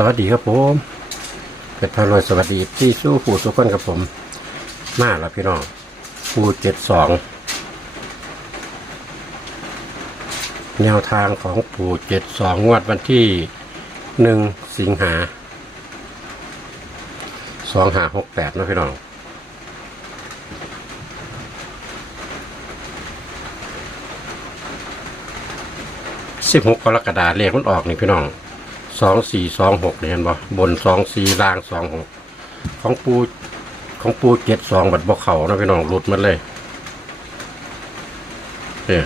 สวัสดีครับผมเป็ดพารวยสวัสดีที่สู้ผู้ทุกคนครับผม มาแล้วพี่น้องผู้เจ็ดสองแนวทางของผู้เจ็ดสองงวดวันที่หนึ่งสิงหาสองหาหกแปดนะพี่น้องสิบหกกรกฎาเลขมันออกนี่พี่น้อง สองสี่สองหกเนี่ยเห็นบ่บนสองสี่ล่างสองหกของปูของปูเจ็ดสองบัดบ่เขานะพี่น้องหลุดมันเลยเนี่ย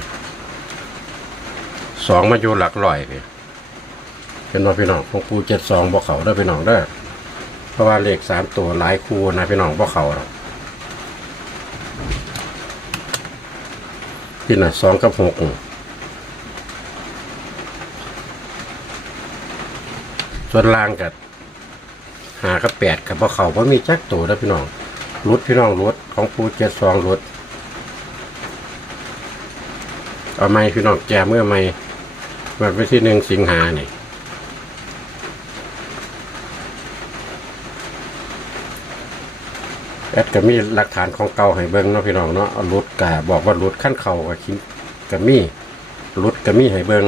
สองมาอยู่หลักร้อยพี่เป็นว่าพี่น้องของปูเจ็ดสองบ่เขาได้พี่น้องได้อเพราะว่าเลขสามตัวหลายคู่นะพี่น้องบ่เขาหรอกพี่น่ะสองกับหก ส่วนล่างกับหากับแปดกับพอเขาเพราะมีจักตัวแล้วพี่น้องรุดพี่น้องรุดของปูเจ็ดสองรุดเอาไม้พี่น้องแจเมื่อไม่วันที่หนึ่งสิงหานี่แอดก็มีหลักฐานของเก่าให้เบิ้งเนาะพี่น้องเนาะรุดกะบอกว่ารุดขั้นเข่ากับชิ้นกะมีรุดกะมีให้เบิ้ง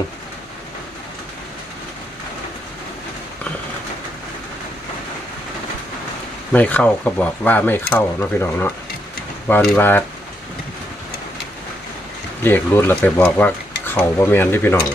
ไม่เข้าก็บอกว่าไม่เข้าเนาะพี่น้องเนาะวันว่าเรียกรุนเราไปบอกว่าเข่าประแมนที่พี่น้อง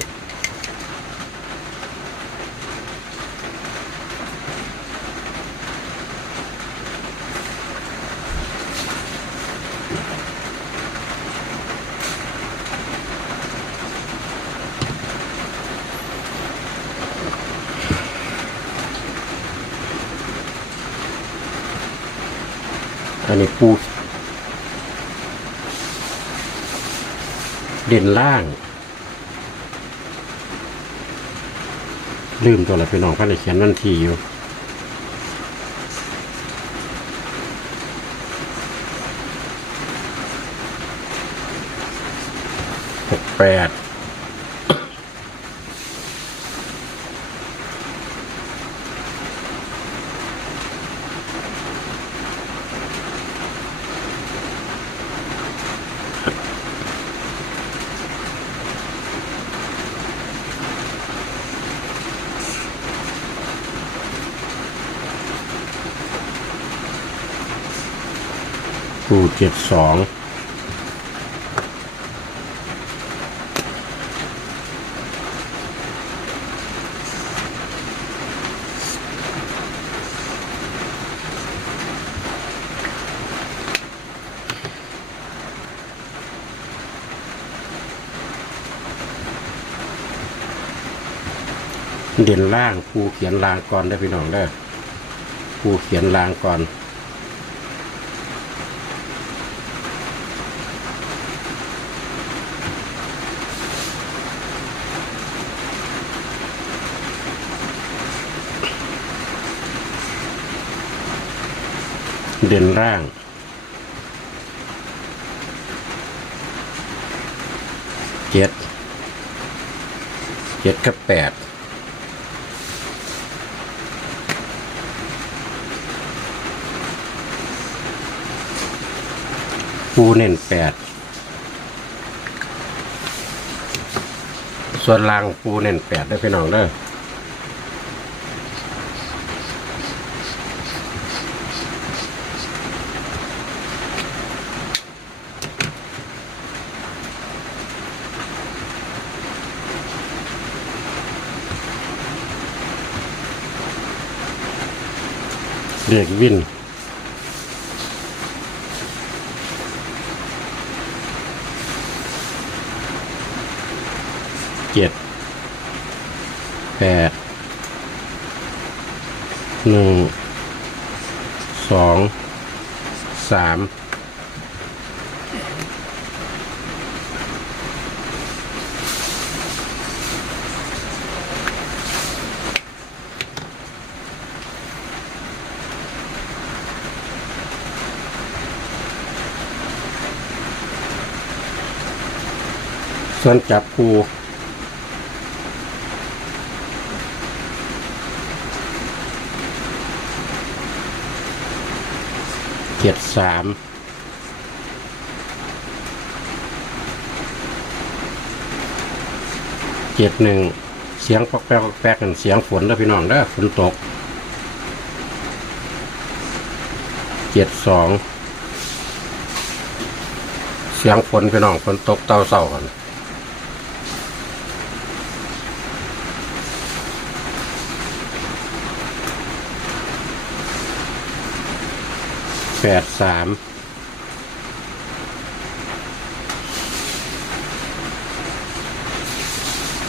นนี้ปูเด่นล่าง ลืมตัวละพี่น้องพันเลยเขียนนั่นทีอยู่หกแปด ปูเจ็ดสองเด่นล่างปูเขียนลางก่อนได้พี่น้องได้อปูเขียนลางก่อน เด่นร่าง เจ็ด เจ็ดกับแปด ปูเน่นแปด ส่วนล่างปูเน่นแปดได้พี่น้องเด้อ เด็กวินเจ็ดแปดหนึ่งสองสาม ส่วนจับคูเจ็ดสามเจ็ดหนึ่งเสียงปอกแป๊กแป๊กกันเสียงฝนแล้วพี่น้องเด้อฝนตกเจ็ดสองเสียงฝนพี่น้องฝนตกเต่าเศร้ากัน แปดสาม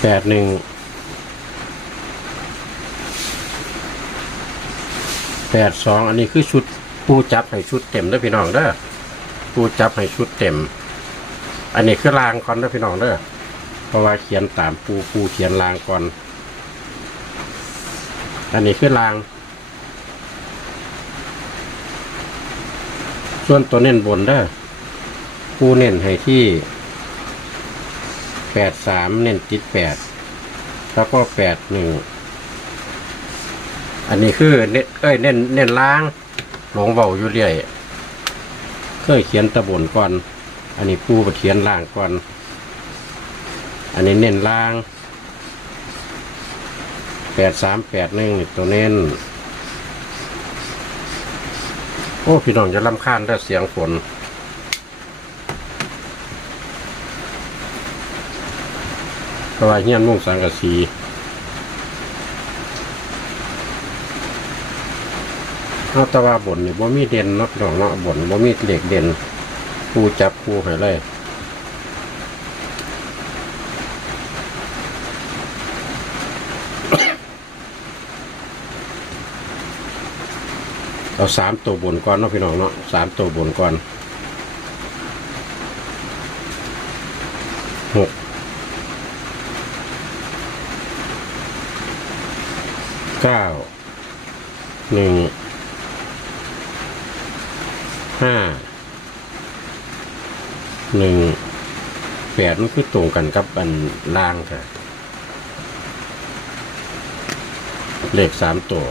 แปดหนึ่งแปดสองอันนี้คือชุดปูจับให้ชุดเต็มเด้อพี่น้องเด้อปูจับให้ชุดเต็ม อันนี้คือรางก่อนเด้อพี่น้องเด้อเพราะว่าเขียนตามปูปูเขียนรางก่อน อันนี้คือราง ส่วนตัวเน้นบนเด้อปูเน้นให้ที่แปดสามเน้นติดแปดแล้วก็แปดหนึ่งอันนี้คือเน้นเอ้ยเน้นเน้นล้างหลงเบาอยู่เรื่อยเคยเขียนตะบนก่อน อันนี้ปูไปเขียนล่างก่อน อันนี้เน้นล่างแปดสามแปดหนึ่งตัวเน้น โอ้พี่น้องจะลำคาญได้เสียงฝนเพราะไรเงียนมุ่งสังกะสีเอาตะว่าบนนี่บ่มีเด่นเนาะพี่น้องเนาะบนบ่มีเหล็กเด่นปูจับปูให้เลย เอาสามตัวบนก่อนเนาะพี่น้องเนาะสามตัวบนก่อนหกเก้าหนึ่งห้าหนึ่งแปดมันคือตรงกันกับอันล่างค่ะ เลขสามตัว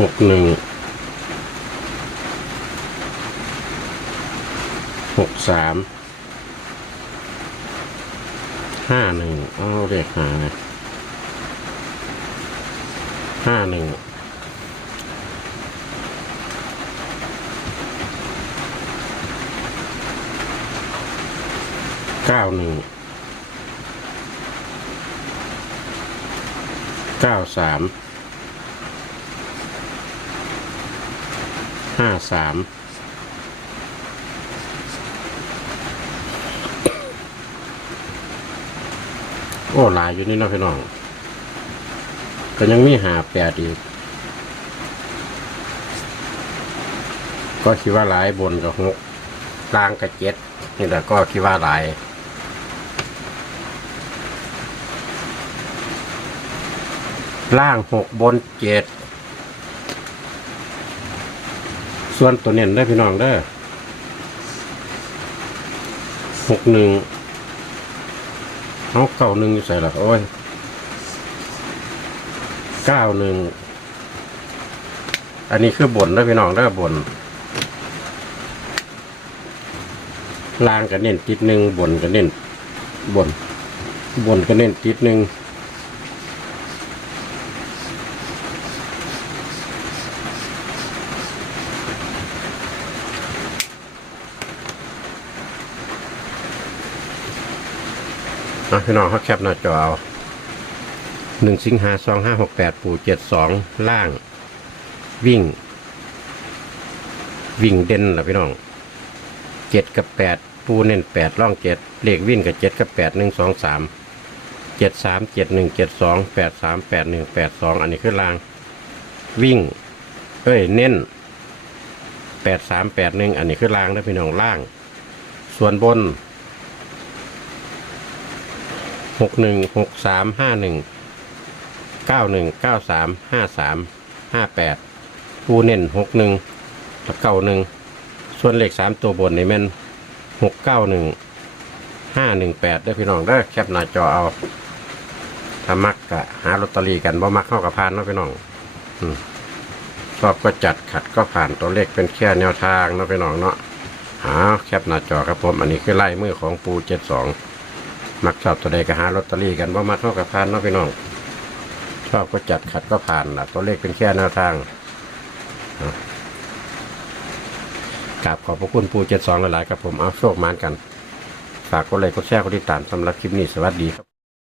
หกหนึ่งหกสามห้าหนึ่งเอาเรียกหาเลยห้าหนึ่งเก้าหนึ่งเก้าสาม ห้าสามโอ้หลายอยู่นี่นะพี่น้องก็ยังมีหาแปดอีก ก็คิดว่าหลายบนกับหกกลางกับเจ็ดนี่แหละก็คิดว่าหลายล่างหกบนเจ็ด ส่วนตัวเน้นได้พี่น้องได้หกหนึ่งเอาเก้าหนึ่งอยู่ใส่ละโอ้ยเก้าหนึ่งอันนี้คือบนได้พี่น้องได้บนล่างก็เน้นติดหนึ่งบนก็เน้นบน บนก็เน้นติดหนึ่ง อะพี่น้องเขาแคปหน้าจอเอาหนึ่งสิงหาสองห้าหกแปดปู่เจ็ดสองล่าง วิ่ง วิ่งเด่นล่ะพี่น้องเจ็ดกับแปดปูเน้นแปดร่องเจ็ดเลขวิ่งกับเจ็ดกับแปดหนึ่งสองสามเจ็ดสามเจ็ดหนึ่งเจ็ดสองแปดสามแปดหนึ่งแปดสองอันนี้คือราง วิ่ง เอ้ยเน้นแปดสามแปดหนึ่งอันนี้คือรางนะพี่น้องล่าง ส่วนบน หกหนึ่งหกสามห้าหนึ่งเก้าหนึ่งเก้าสามห้าสามห้าแปดปูเน้นหกหนึ่งกับเก้าหนึ่งส่วนเลขสามตัวบนนี่แม่นหกเก้าหนึ่งห้าหนึ่งแปดได้พี่น้องได้แคปหน้าจอเอาถ้ามักก็หาลอตเตอรี่กันบ่มักเข้ากับพานเนาะพี่น้องอชอบก็จัดขัดก็ผ่านตัวเลขเป็นแค่แนวทางเนาะพี่น้องเนาะหาแคปหน้าจอครับผมอันนี้คือไล่มือของปูเจ็ดสอง มักชอบตัวใดก็หาลอตเตอรี่กันว่ามาเท่ากับพานเนาะพี่น้อง ชอบก็จัดขัดก็ผ่านล่ะตัวเลขเป็นแค่แนวทางกราบขอบพระคุณปูเจ็ดสองหลายๆกับผมเอาโชคมานกัน ฝากกดไลค์กดแชร์กดติดตามสำหรับคลิปนี้สวัสดีครับ